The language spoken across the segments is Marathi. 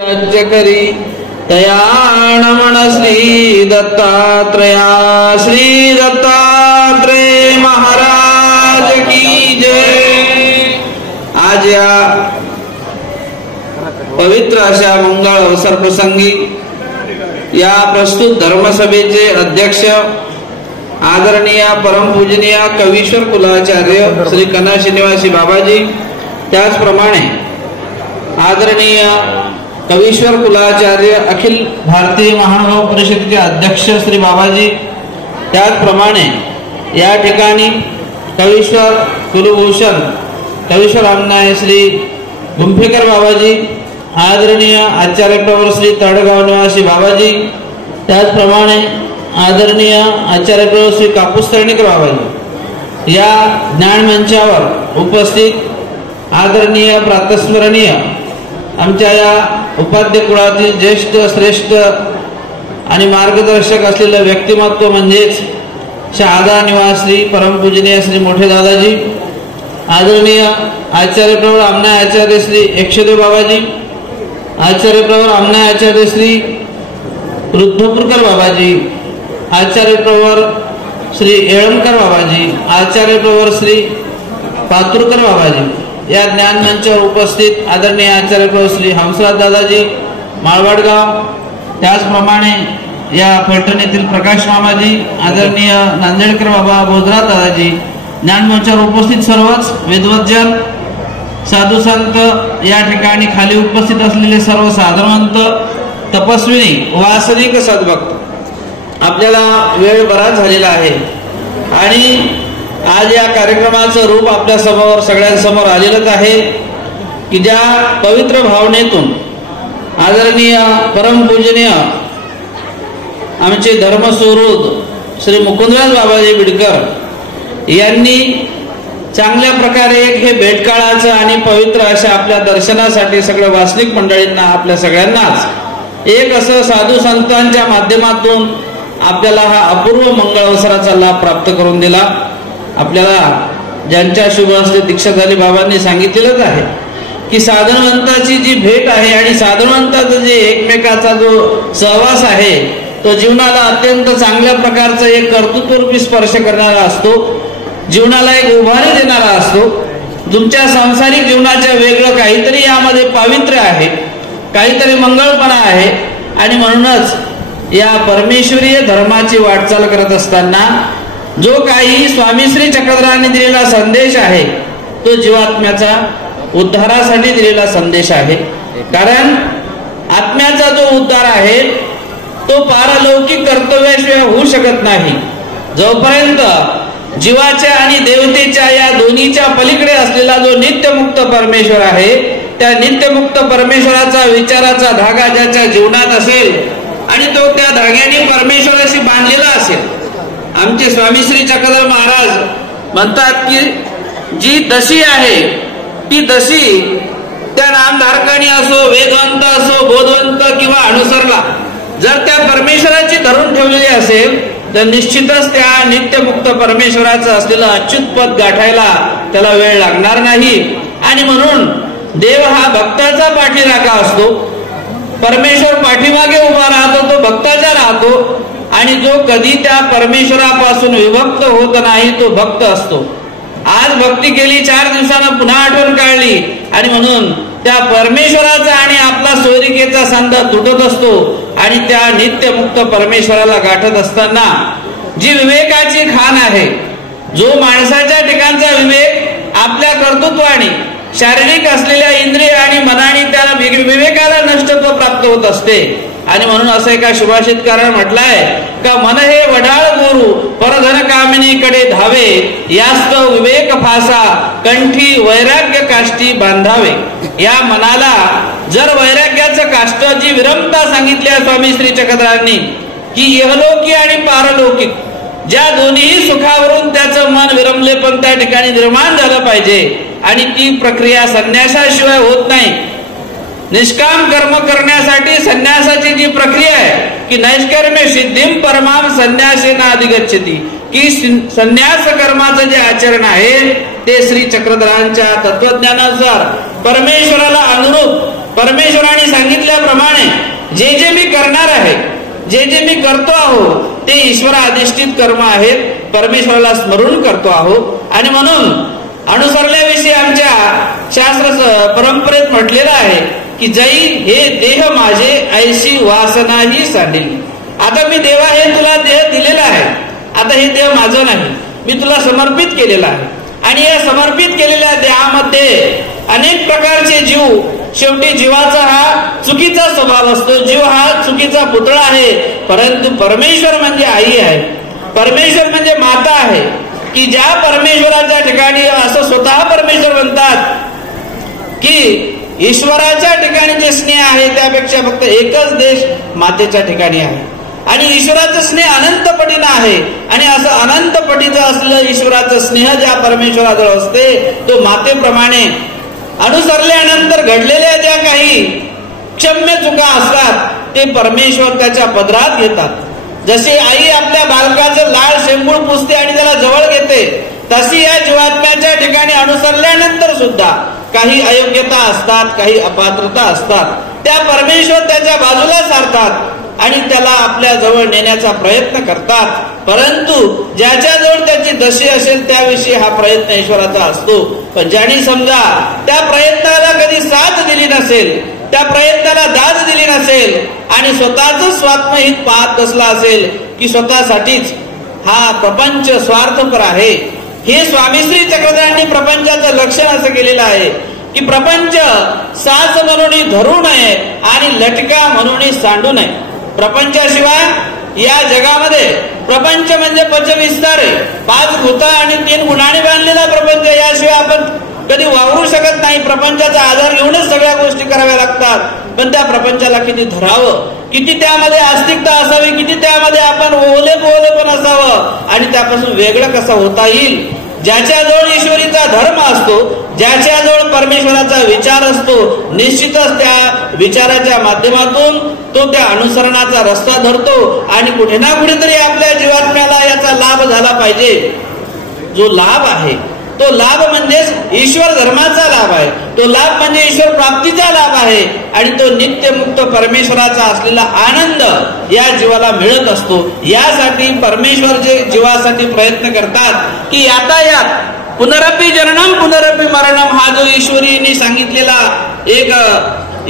करी तया नमन श्री दत्तात्रेया। श्री दत्तात्रेय महाराज की जय। आज या पवित्र अशा मंगळ अवसर प्रसंगी या प्रस्तुत धर्मसभेचे अध्यक्ष आदरणीय परमपूजनीय कवीश्वर कुलाचार्य श्री कना श्रीनिवासी बाबाजी, त्याचप्रमाणे आदरणीय कवीश्वर कुलाचार्य अखिल भारतीय महानुभाव परिषदेचे अध्यक्ष श्री बाबाजी, त्याचप्रमाणे या ठिकाणी कवीश्वर कुलभूषण कवीश्वर आमनाय श्री गुंफेकर बाबाजी, आदरणीय आचार्य प्रवर श्री तडगाव निवासी बाबाजी, त्याचप्रमाणे आदरणीय आचार्य प्रवर श्री कापूस तळणीकर बाबाजी, या ज्ञान मंचावर उपस्थित आदरणीय प्रातस्मरणीय आमच्या या उपाध्य कुळातील ज्येष्ठ श्रेष्ठ आणि मार्गदर्शक असलेले व्यक्तिमत्व म्हणजेच शहादा निवासी परमपूजनीय श्री मोठे दादाजी, आदरणीय आचार्य प्रवर आमनाय आचार्य श्री एकशदेव बाबाजी, आचार्य प्रवर आमनाय आचार्य श्री रुद्धपुरकर बाबाजी, आचार्य प्रवर श्री येळमकर बाबाजी, आचार्य प्रवर श्री पातुरकर बाबाजी, या ज्ञान मंचावर उपस्थित आदरणीय आचार्य प्रवर श्री हंसराज दादाजी माळवाडगाव, त्याचप्रमाणे या फलटण येथील प्रकाश मामाजी, आदरणीय नांदेडकर बाबा बोधरा दादाजी, ज्ञान मंचावर उपस्थित सर्वच विद्वज्जन साधू संत, या ठिकाणी खाली उपस्थित असलेले सर्व साधुवंत तपस्विनी वासनिक सद्भक्त, आपल्याला वेळ बराच झालेला आहे आणि आज या कार्यक्रमाचं रूप आपल्या समोर सगळ्यांसमोर आलेलंच आहे की ज्या पवित्र भावनेतून आदरणीय परमपूजनीय आमचे धर्मसुहृद श्री मुकुंदराज बाबाजी बिडकर यांनी चांगल्या प्रकारे हे भेटकाळाचं आणि पवित्र अशा आपल्या दर्शनासाठी सगळ्या वासनिक मंडळींना आपल्या सगळ्यांनाच एक असं साधू संतांच्या माध्यमातून आपल्याला हा अपूर्व मंगळ अवसराचा लाभ प्राप्त करून दिला। आपल्याला ज्यांच्या शुभ हस्ते दीक्षा झाली बाबांनी सांगितलेलंच आहे की साधनवंताची जी भेट आहे आणि साधनवंताचा जे एकमेकाचा जो सहवास आहे तो जीवनाला अत्यंत चांगल्या प्रकारचा एक कर्तृत्वरूपी स्पर्श करणारा असतो, जीवनाला एक उभारी देणारा असतो। तुमच्या सांसारिक जीवनाच्या वेगळं काहीतरी यामध्ये पावित्र्य आहे, काहीतरी मंगळपणा आहे आणि म्हणूनच या परमेश्वरीय धर्माची वाटचाल करत असताना जो काही स्वामी श्री चक्रधरांनी दिलेला संदेश आहे तो जीवात्म्याचा उद्धारासाठी दिलेला संदेश आहे। कारण आत्म्याचा जो उद्धार आहे तो पारलौकिक कर्तव्याशिवाय होऊ शकत नाही। जोपर्यंत जीवाच्या आणि देवतेच्या या दोन्हीच्या पलीकडे असलेला जो नित्यमुक्त परमेश्वर आहे त्या नित्यमुक्त परमेश्वराचा विचाराचा धागा ज्याच्या जीवनात असेल आणि तो त्या धाग्याने परमेश्वराशी बांधलेला असेल। आमचे स्वामी श्री चक्रधर महाराज म्हणतात की जी दशी आहे ती दशी त्या नामधारकानी असो, वेदवंत असो, बोधवंत किंवा अनुसरला जर त्या परमेश्वराची धरून ठेवलेली असेल तर निश्चितच त्या नित्यमुक्त परमेश्वराचं असलेलं अच्युत पद गाठायला त्याला वेळ लागणार नाही। आणि म्हणून देव हा भक्ताचा पाठीराखा असतो, परमेश्वर पाठीमागे उभा राहतो, तो भक्ताचा राहतो आणि जो कधी त्या परमेश्वरापासून विभक्त होत नाही तो भक्त असतो। आज भक्ती केली, 4 दिवसानं पुन्हा आठवण काढली आणि म्हणून त्या परमेश्वराचा आणि आपला सोयरिकेचा सांधा तुटत असतो आणि त्या नित्यमुक्त परमेश्वराला गाठत असताना जी विवेकाची खाण आहे, जो माणसाच्या ठिकाणचा विवेक आपल्या कर्तृत्वाने शारीरिक असलेल्या इंद्रिय आणि मनाने त्या विवेकाला नष्टत्व प्राप्त होत असते। आणि म्हणून असं एका सुभाषितकाराने म्हटलंय का मन हे वडाळ गुरु परधन कामिनीकडे धावे, यास्तव विवेक फासा कंठी वैराग्य काष्टी बांधावे। या मनाला जर वैराग्याचं काष्ट जी विरमता सांगितली आहे स्वामी श्री चक्रधरांनी की इहलौकी आणि पारलौकिक ज्या दोन्ही सुखावरून त्याचं मन विरमले पण त्या ठिकाणी निर्माण झालं पाहिजे आणि ती प्रक्रिया संन्यासाशिवाय होत नाही। निष्काम कर्म करण्यासाठी संन्यासाची जी प्रक्रिया आहे की नैष्कर्म्य सिद्धिम परमाम संन्यासेना अधिगच्छति, की संन्यास कर्माचं जे आचरण आहे ते श्री चक्रधरांच्या तत्वज्ञानानुसार परमेश्वराला अनुरूप परमेश्वराने सांगितल्याप्रमाणे जे जे मी करणार आहे, जे जे मी करतो आहो ते ईश्वर अधिष्ठित कर्म आहेत, परमेश्वराला स्मरून करतो आहो. आणि म्हणून अनुसरल्याविषयी आमच्या शास्त्र परंपरेत म्हटलेलं आहे की जई हे देह माझे ऐशी वासनाही सांडेल. आता मी देवा हे तुला देह दिलेला आहे, आता हे देह माझं नाही, मी तुला समर्पित केलेला आहे. आणि या समर्पित केलेल्या देहामध्ये अनेक प्रकारचे जीव, शेवटी जीवाचा हा चुकीचा स्वभाव असतो, जीव हा चुकीचा पुतळा आहे. परंतु परमेश्वर म्हणजे आई आहे, परमेश्वर म्हणजे माता आहे, की ज्या परमेश्वराच्या ठिकाणी असं स्वतः परमेश्वर म्हणतात की ईश्वराच्या ठिकाणी जे स्नेह आहे त्यापेक्षा फक्त एकच देश मातेच्या ठिकाणी आहे. आणि ईश्वराचं स्नेह अनंत पटीनं आहे. आणि असं अनंत पटीचं असलेलं ईश्वराचं स्नेह ज्या परमेश्वराजवळ असते तो मातेप्रमाणे अनुसरल्यानंतर घडलेल्या ज्या काही क्षम्य चुका असतात ते परमेश्वर त्याच्या पदरात घेतात. जशी आई आपल्या बालकाचं लाळ शेंबूळ पुसते आणि त्याला जवळ घेते, तशी या जीवात्म्याच्या ठिकाणी अनुसरल्यानंतर सुद्धा काही अयोग्यता असतात, काही अपात्रता असतात, त्या परमेश्वर त्याच्या बाजूला सारतात आणि त्याला आपल्या जवळ नेण्याचा प्रयत्न करतात. परंतु ज्याच्याजवळ त्याची दशी असेल त्याविषयी हा प्रयत्न ईश्वराचा असतो. पण ज्याने समजा त्या प्रयत्नाला कधी साथ दिली नसेल, त्या प्रयत्नाला दाद दिली नसेल आणि स्वतःच स्वात्महित पाहत बसला असेल की स्वतःसाठीच हा प्रपंच स्वार्थपर आहे, हे स्वामीश्री चक्रधरांनी प्रपंचाचं लक्षण असं केलेलं आहे की प्रपंच साच म्हणून धरू नये आणि लटका म्हणून सांडू नये. प्रपंचाशिवाय या जगामध्ये प्रपंच म्हणजे पंचविस्तार आहे, 5 भूता आणि 3 गुणांनी बांधलेला प्रपंच, याशिवाय आपण कधी वावरू शकत नाही. प्रपंचाचा आधार घेऊनच सगळ्या गोष्टी कराव्या लागतात. पण त्या प्रपंचाला किती धरावं, किती त्यामध्ये आस्तिकता असावी, किती त्यामध्ये आपण ओले पण असावं आणि त्यापासून वेगळं कसं होता येईल. ज्याच्याजवळ ईश्वरीचा धर्म असतो, ज्याच्याजवळ परमेश्वराचा विचार असतो, निश्चितच त्या विचाराच्या माध्यमातून तो त्या अनुसरणाचा रस्ता धरतो आणि कुठे ना कुठेतरी आपल्या जीवात्म्याला याचा लाभ झाला पाहिजे. जो लाभ आहे तो लाभ म्हणजेच ईश्वर धर्माचा लाभ आहे, तो लाभ म्हणजे ईश्वर प्राप्तीचा लाभ आहे आणि तो नित्यमुक्त परमेश्वराचा असलेला आनंद या जीवाला मिळत असतो. यासाठी परमेश्वर जे जीवासाठी प्रयत्न करतात की यातायात पुनरपी जननम पुनरपी मरणम, हा जो ईश्वरीने सांगितलेला एक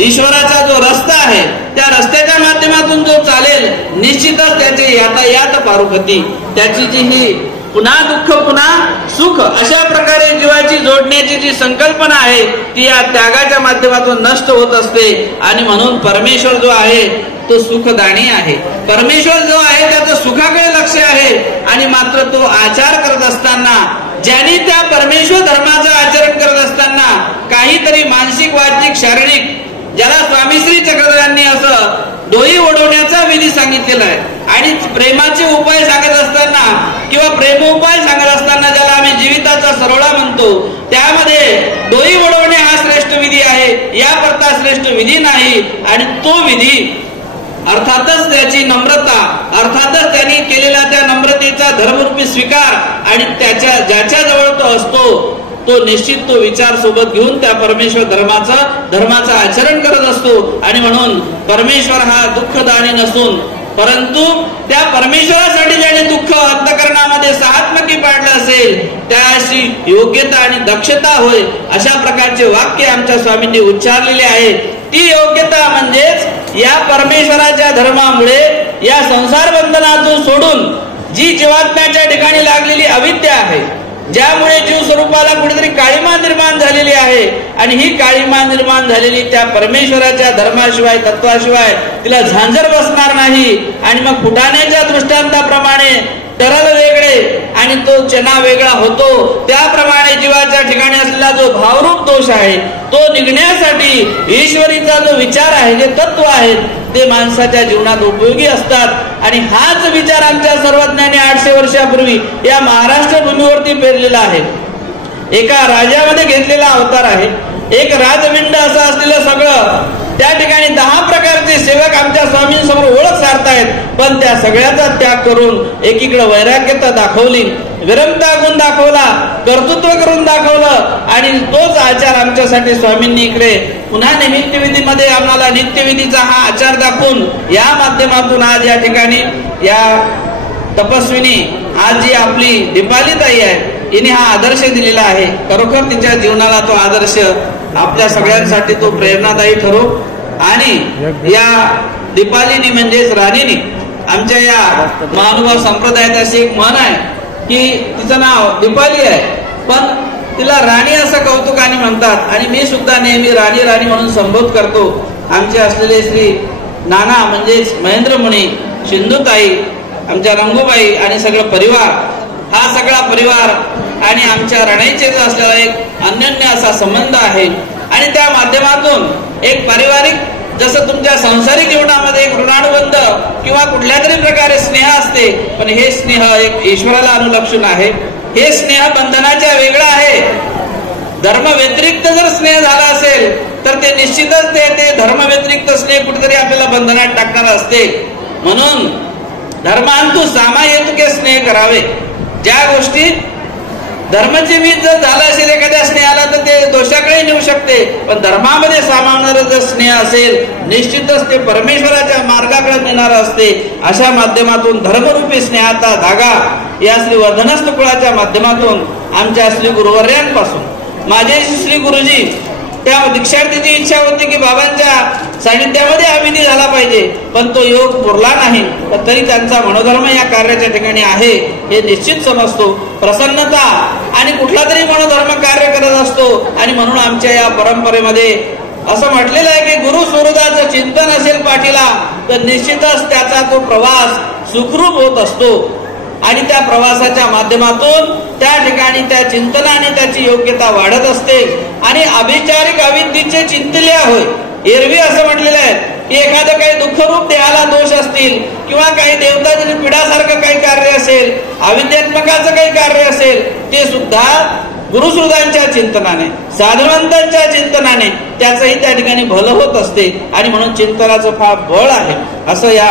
ईश्वराचा जो रस्ता आहे त्या रस्त्याच्या माध्यमातून जो चालेल निश्चितच त्याचे यातायात पारुखती, त्याची जी ही पुन्हा दुःख पुन्हा सुख अशा प्रकारे जीवाची जोडण्याची जी संकल्पना आहे ती या त्यागाच्या माध्यमातून नष्ट होत असते. आणि म्हणून परमेश्वर जो आहे तो सुखदाणी आहे, परमेश्वर जो आहे त्याचं सुखाकडे लक्ष आहे. आणि मात्र तो आचार करत असताना, ज्यांनी त्या परमेश्वर धर्माचं आचरण करत असताना काहीतरी मानसिक, वाचिक, शारीरिक, ज्याला स्वामीश्री चक्रधरांनी असं डोई ओढवण्याचा विधी सांगितलेला आहे आणि प्रेमाचे उपाय सांगत असताना किंवा प्रेमोपाय सांगत असताना ज्याला आम्ही जीविताचा सरवळा म्हणतो, त्यामध्ये डोई ओढवणे हा श्रेष्ठ विधी आहे, याकरता श्रेष्ठ विधी नाही. आणि तो विधी अर्थातच त्याची नम्रता, अर्थातच त्यांनी केलेला त्या नम्रतेचा धर्मरूपी स्वीकार आणि ज्याच्या जवळ तो असतो तो निश्चित तो विचार सोबत घेऊन त्या परमेश्वर धर्माचं आचरण करत असतो. आणि म्हणून परमेश्वर हा दुःखदाणी नसून परंतु त्या परमेश्वरासाठी ज्याने दुःख अंतःकरणामध्ये सहात्मकी पाडलं असेल त्याशी योग्यता आणि दक्षता होय, अशा प्रकारचे वाक्य आमच्या स्वामींनी उच्चारलेले आहे. ती योग्यता म्हणजेच या परमेश्वराच्या धर्मामुळे या संसार बंधनातून सोडून जी जीवात्म्याच्या ठिकाणी लागलेली अविद्या आहे, ज्यामुळे जीव स्वरूपाला कुठेतरी काळीमा निर्माण झालेली आहे आणि ही काळीमा निर्माण झालेली त्या परमेश्वराच्या धर्माशिवाय, तत्वाशिवाय तिला झांजर बसणार नाही. आणि मग फुटाण्याच्या दृष्टांताप्रमाणे तरल वेगळे आणि तो चना वेगळा होतो, त्याप्रमाणे जीवाच्या ठिकाणी असलेला जो भावरूप दोष आहे तो निघण्यासाठी ईश्वरीचा जो विचार आहे, जे तत्व आहे ते माणसाच्या जीवनात उपयोगी असतात. आणि हाच विचार आमच्या सर्वज्ञांनी 800 वर्षापूर्वी या महाराष्ट्र भूमीवरती पेरलेला आहे. एका राजामध्ये घेतलेला अवतार आहे. एक राजविंड असं असलेलं सगळं त्या ठिकाणी 10 प्रकारचे सेवक आमच्या स्वामींसमोर ओळख सारतायत. पण त्या सगळ्याचा त्याग करून एकीकडे वैराग्यता दाखवली, विरमता गुण दाखवला, कर्तृत्व करून दाखवलं आणि तोच आचार आमच्यासाठी स्वामींनी इकडे पुन्हा निमित्तविधीमध्ये आम्हाला नित्यविधीचा हा आचार दाखवून या माध्यमातून आज या ठिकाणी या तपस्विनी आज जी आपली दीपाली ताई आहे हिने हा आदर्श दिलेला आहे. खरोखर तिच्या जीवनाला तो आदर्श आपल्या सगळ्यांसाठी तो प्रेरणादायी ठरो. आणि या दीपालीनी म्हणजेच राणीनी आमच्या या महानुभाव संप्रदायात अशी एक म्हण आहे की तिचं नाव दीपाली आहे पण तिला राणी असं कौतुकाने म्हणतात आणि मी सुद्धा नेहमी राणी राणी म्हणून संबोध करतो. आमचे असलेले श्री नाना म्हणजेच महेंद्र मुनी, सिंधुताई, आमच्या रंगूबाई आणि सगळं परिवार, हा सगळा परिवार आणि आमच्या राणीचेच असलेला एक अनन्य असा संबंध आहे. आणि त्या माध्यमातून एक पारिवारिक जसं तुमच्या सांसारिक जीवनामध्ये एक ऋणानुबंध किंवा कुठल्या तरी प्रकारे स्नेह असते पण हे स्नेह एक ईश्वराला अनुलक्षून आहे. हे स्नेह बंधनाच्या वेगळा आहे. धर्म व्यतिरिक्त जर स्नेह झाला असेल तर ते निश्चितच ते धर्म व्यतिरिक्त स्नेह कुठेतरी आपल्याला बंधनात टाकणार असते. म्हणून धर्मांतू सामायेतुके स्नेह करावे. ज्या गोष्टी धर्माची वीज जर झाला असेल एखाद्या स्नेहाला तर ते दोषाकडे नेऊ शकते पण धर्मामध्ये सामावणारा जर स्नेह असेल निश्चितच ते परमेश्वराच्या मार्गाकडे नेणार असते. अशा माध्यमातून धर्मरूपी स्नेहाचा धागा या श्री वर्धनस्थ कुळाच्या माध्यमातून आमच्या श्री गुरुवर्यांपासून माझे श्री गुरुजी त्या दीक्षार्थीची इच्छा होती की बाबांच्या सानिध्यामध्ये हा विधी झाला पाहिजे पण तो योग पुरला नाही. तरी त्यांचा मनोधर्म या कार्याच्या ठिकाणी आहे हे निश्चित समजतो. प्रसन्नता आणि कुठला तरी मनोधर्म कार्य करत असतो आणि म्हणून आमच्या या परंपरेमध्ये असं म्हटलेलं आहे की गुरु स्वरूपाचं चिंतन असेल पाठीला तर निश्चितच त्याचा तो प्रवास सुखरूप होत असतो. आणि त्या प्रवासाच्या माध्यमातून त्या ठिकाणी त्या चिंतनाने त्याची योग्यता वाढत असते. आणि अभिचारिक अविद्येचे चिंतल्या होय. एरवी असं म्हटलेलं आहे की एखादं काही दुःखरूप देहाला दोष असतील किंवा काही देवताची पीडासारखं काही कार्य असेल, अविद्यात्मकाचं काही कार्य असेल ते सुद्धा गुरुश्रुतांच्या चिंतनाने, साधुवंतांच्या चिंतनाने त्याचंही त्या ठिकाणी भलं होत असते. आणि म्हणून चिंतनाचं फार बळ आहे असं या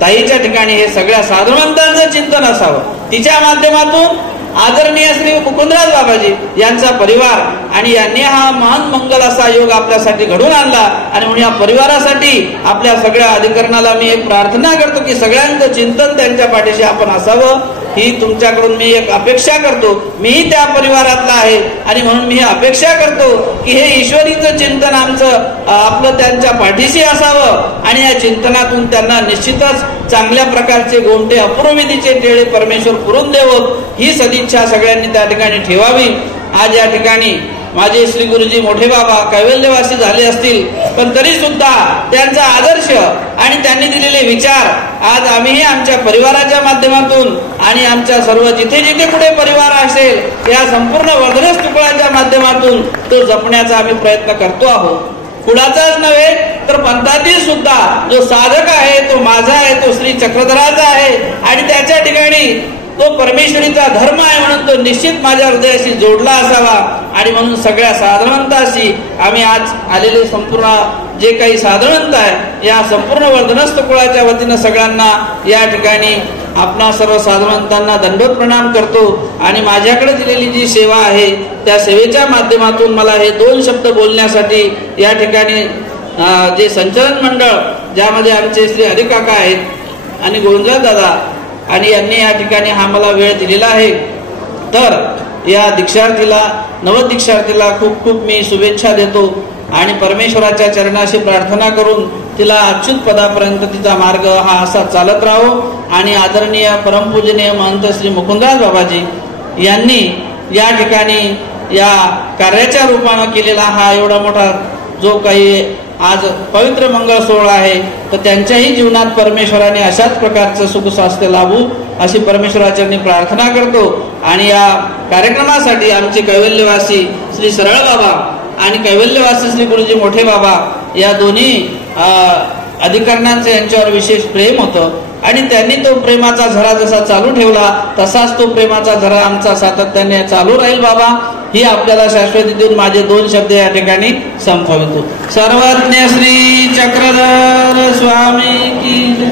ताईच्या ठिकाणी हे सगळ्या साधुवंतांचं चिंतन असावं. तिच्या माध्यमातून आदरणीय श्री मुकुंदराज बाबाजी यांचा परिवार आणि यांनी हा महान मंगल असा योग आपल्यासाठी घडून आणला. आणि म्हणून या परिवारासाठी आपल्या सगळ्या अधिकरणाला मी एक प्रार्थना करतो की सगळ्यांचं चिंतन त्यांच्या पाठीशी आपण असावं ही तुमच्याकडून मी एक अपेक्षा करतो. मीही त्या परिवारातला आहे आणि म्हणून मी अपेक्षा करतो की हे ईश्वरीचं चिंतन आमचं आपलं त्यांच्या पाठीशी असावं आणि या चिंतनातून त्यांना निश्चितच चांगल्या प्रकारचे गोंटे अपूर्वविधीचे टेळे परमेश्वर पुरून देवो ही सदिच्छा सगळ्यांनी त्या ठिकाणी ठेवावी. आज या ठिकाणी माझे श्री गुरुजी मोठे बाबा कैवल्यवासी झाले असतील पण तरी सुद्धा त्यांचा आदर्श आणि त्यांनी दिलेले विचार आज आम्हीही आमच्या परिवाराच्या माध्यमातून आणि आमच्या सर्व जिथे जिथे पुढे परिवार असेल या संपूर्ण वर्धनस्थ कुळाच्या माध्यमातून तो जपण्याचा आम्ही प्रयत्न करतो आहोत. कुळाचाच नव्हे तर पंथातील सुद्धा जो साधक आहे तो माझा आहे, तो श्री चक्रधराचा आहे आणि त्याच्या ठिकाणी तो परमेश्वरीचा धर्म आहे म्हणून तो निश्चित माझ्या हृदयाशी जोडला असावा. आणि म्हणून सगळ्या साधवंताशी आम्ही आज आलेले संपूर्ण जे काही साधवंत आहे या संपूर्ण वर्धनस्थ कुळाच्या वतीनं सगळ्यांना या ठिकाणी आपणा सर्व साधवंतांना दंडोत प्रणाम करतो. आणि माझ्याकडे दिलेली जी सेवा आहे त्या सेवेच्या माध्यमातून मला हे 2 शब्द बोलण्यासाठी या ठिकाणी जे संचलन मंडळ ज्यामध्ये आमचे श्री हरिकाका आहेत आणि गोंजा दादा आणि यांनी या ठिकाणी हा मला वेळ दिलेला आहे. तर या दीक्षार्थीला नवदीक्षार्थीला खूप खूप मी शुभेच्छा देतो आणि परमेश्वराच्या चरणाशी प्रार्थना करून तिला अच्युत पदापर्यंत तिचा मार्ग हा असा चालत राहो. आणि आदरणीय परमपूजनीय महंत श्री मुकुंदराज बाबाजी यांनी या ठिकाणी या कार्याच्या रूपानं केलेला हा एवढा मोठा जो काही आज पवित्र मंगळ सोहळा आहे तर त्यांच्याही जीवनात परमेश्वराने अशाच प्रकारचं सुख स्वास्थ्य लाभू अशी परमेश्वराचरणी प्रार्थना करतो. आणि या कार्यक्रमासाठी आमचे कैवल्यवासी श्री सरळ बाबा आणि कैवल्यवासी श्री गुरुजी मोठे बाबा या दोन्ही अधिकरणांचं यांच्यावर विशेष प्रेम होतं आणि त्यांनी तो प्रेमाचा झरा जसा चालू ठेवला तसाच तो प्रेमाचा झरा आमचा सातत्याने चालू राहील बाबा ही आपल्याला शाश्वती देऊन माझे 2 शब्द या ठिकाणी संपवितो. सर्वज्ञ श्री चक्रधर स्वामी की